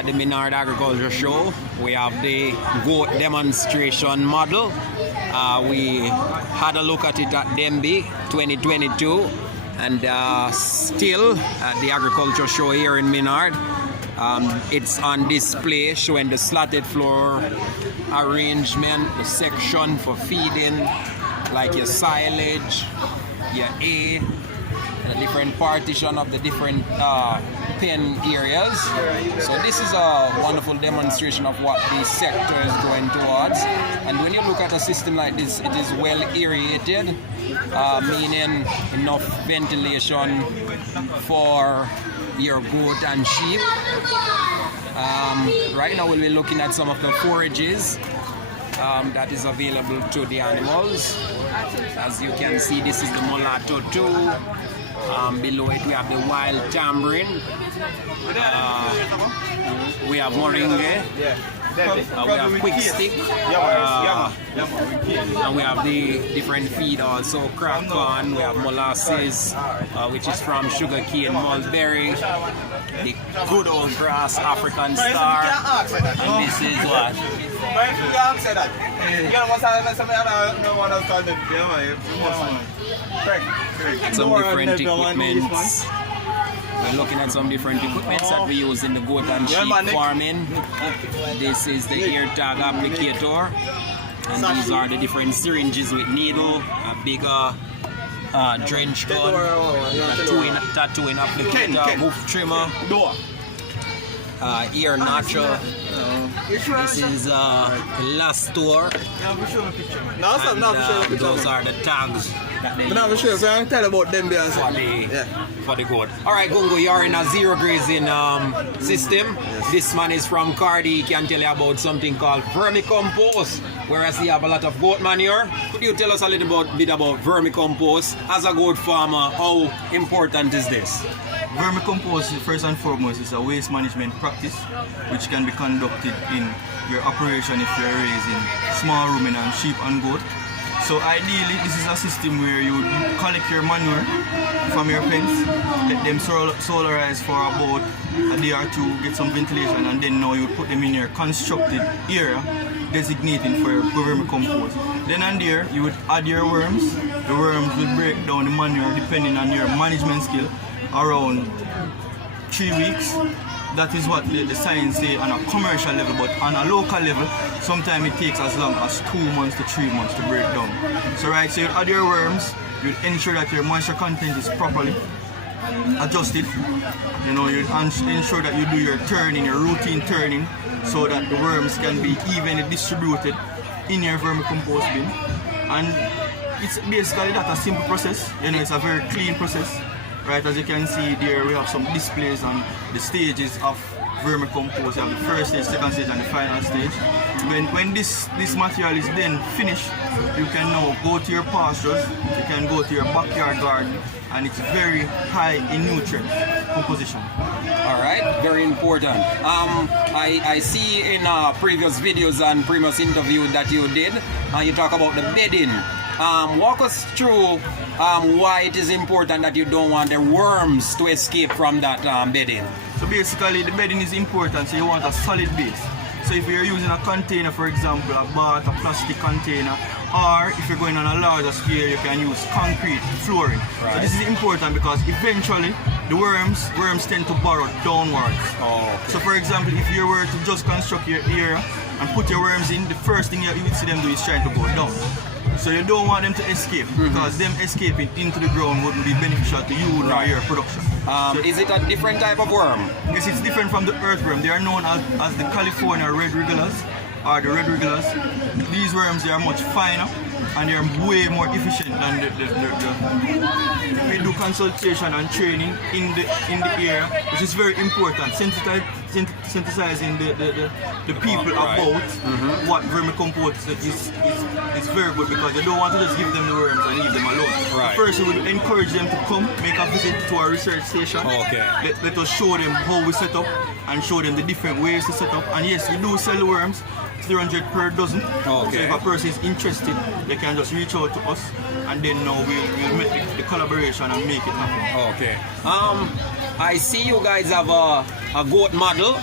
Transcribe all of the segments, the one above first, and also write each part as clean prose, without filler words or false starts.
at the Minard Agriculture Show. We have the goat demonstration model. We had a look at it at Denby 2022, and still at the Agriculture Show here in Minard. It's on display, showing the slatted floor arrangement, the section for feeding, like your silage, your A, the different partition of the different pen areas. So this is a wonderful demonstration of what the sector is going towards. And when you look at a system like this, it is well aerated, meaning enough ventilation for your goat and sheep. Right now we'll be looking at some of the forages that is available to the animals. As you can see, this is the mulatto 2. Below it we have the wild tambourine. We have moringa. We have quick stick. And we have the different feed also, crack corn. We have molasses, which is from sugarcane, mulberry, the good old grass African star, and this is what? Some different equipments. We're looking at some different equipments that we use in the goat and sheep farming. This is the ear tag applicator, and these are the different syringes with needle, a bigger drench gun, tattooing applicator, hoof trimmer, ear notcher. This is Elastor, and those are the tags that they use for the goat. Alright, Gungo, you're in a zero grazing system. Yes. This man is from Cardi. He can tell you about something called vermicompost, whereas you have a lot of goat manure. Could you tell us a little bit about vermicompost? As a goat farmer, how important is this? Vermicompost, first and foremost, is a waste management practice which can be conducted in your operation if you're raising small ruminant sheep and goat. So ideally, this is a system where you would collect your manure from your pens, let them solarize for about a day or two, get some ventilation, and then now you would put them in your constructed area designated for your vermicompost. Then and there, you would add your worms. The worms will break down the manure depending on your management skill around 3 weeks. That is what the science say on a commercial level, but on a local level, sometimes it takes as long as 2 months to 3 months to break down. So right, so you add your worms, you ensure that your moisture content is properly adjusted. You know, you ensure that you do your turning, your routine turning, so that the worms can be evenly distributed in your vermicompost bin. And it's basically that a simple process. You know, it's a very clean process. Right, as you can see there, we have some displays on the stages of vermicompost. You have the first stage, second stage, and the final stage. When this material is then finished, you can now go to your pastures, you can go to your backyard garden, and it's very high in nutrient composition. Alright, very important. I see in previous videos and previous interviews that you did, you talk about the bedding. Walk us through why it is important that you don't want the worms to escape from that bedding. So basically the bedding is important, so you want a solid base. So if you're using a container, for example, a bath, a plastic container, or if you're going on a larger scale, you can use concrete flooring. Right. So this is important because eventually the worms tend to burrow downwards. Oh, okay. So for example, if you were to just construct your area and put your worms in, the first thing you would see them do is trying to go down. So you don't want them to escape, because them escaping into the ground wouldn't be beneficial to you or your production. So is it a different type of worm? Yes, it's different from the earthworm. They are known as the California red wrigglers, or the red wrigglers. These worms, they are much finer and they are way more efficient than we do consultation and training in the area, which is very important. Sensitizing the people about what vermicompost is very good, because you don't want to just give them the worms and leave them alone. Right. First, we would encourage them to come, make a visit to our research station. Okay. Let us show them how we set up and show them the different ways to set up. And yes, we do sell the worms, 300 per dozen. Okay. So if a person is interested, they can just reach out to us, and then now we'll make the collaboration and make it happen. Okay. I see you guys have a goat model.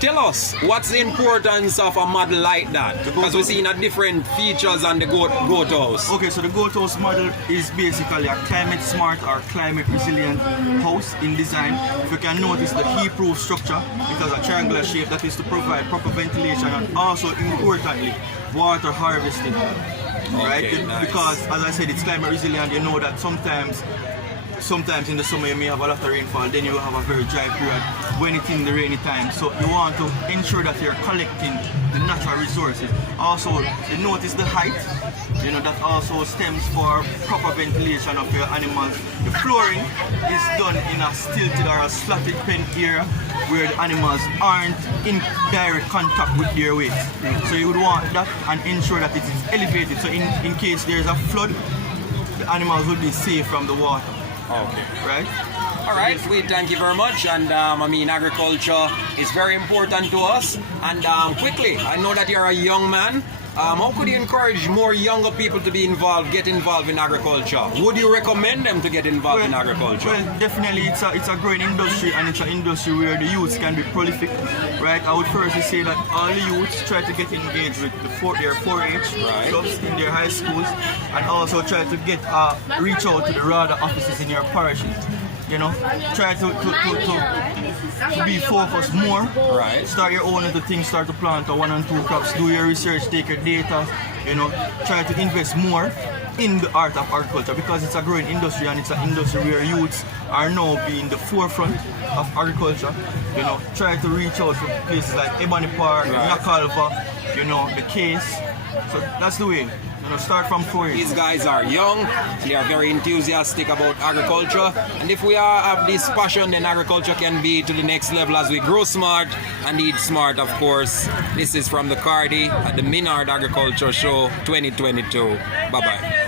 Tell us, what's the importance of a model like that? Because we're seeing different features on the goat house. Okay, so the goat house model is basically a climate smart or climate resilient house in design. If you can notice the heat-proof structure, it has a triangular shape that is to provide proper ventilation and also importantly water harvesting. Right? Nice. Because as I said, it's climate resilient. You know that sometimes in the summer you may have a lot of rainfall, then you have a very dry period when it's in the rainy time. So you want to ensure that you're collecting the natural resources. Also, you notice the height, you know, that also stems for proper ventilation of your animals. The flooring is done in a stilted or a slatted pen area where the animals aren't in direct contact with their weight. So you would want that and ensure that it is elevated. So in case there's a flood, the animals will be safe from the water. Okay. Right? All right, we thank you very much. And I mean, agriculture is very important to us. And quickly, I know that you're a young man. How could you encourage more younger people to get involved in agriculture? Would you recommend them to get involved in agriculture? Well, definitely it's a growing industry, and it's an industry where the youths can be prolific, right? I would firstly say that all the youths try to get engaged with their 4-H clubs in their high schools, and also try to get reach out to the RADA offices in your parishes. You know, try to be focused more. Right. Start your own little things. Start to plant 1 and 2 crops. Do your research. Take your data. You know, try to invest more in the art of agriculture because it's a growing industry and it's an industry where youths are now being the forefront of agriculture. You know, try to reach out to places like Ebony Park, Nakalva, you know, the Case. So that's the way. You know, start from 4 years. These guys are young, they are very enthusiastic about agriculture, and if we have this passion, then agriculture can be to the next level as we grow smart and eat smart, of course. This is from the Cardi at the Minard Agriculture Show 2022. Bye-bye.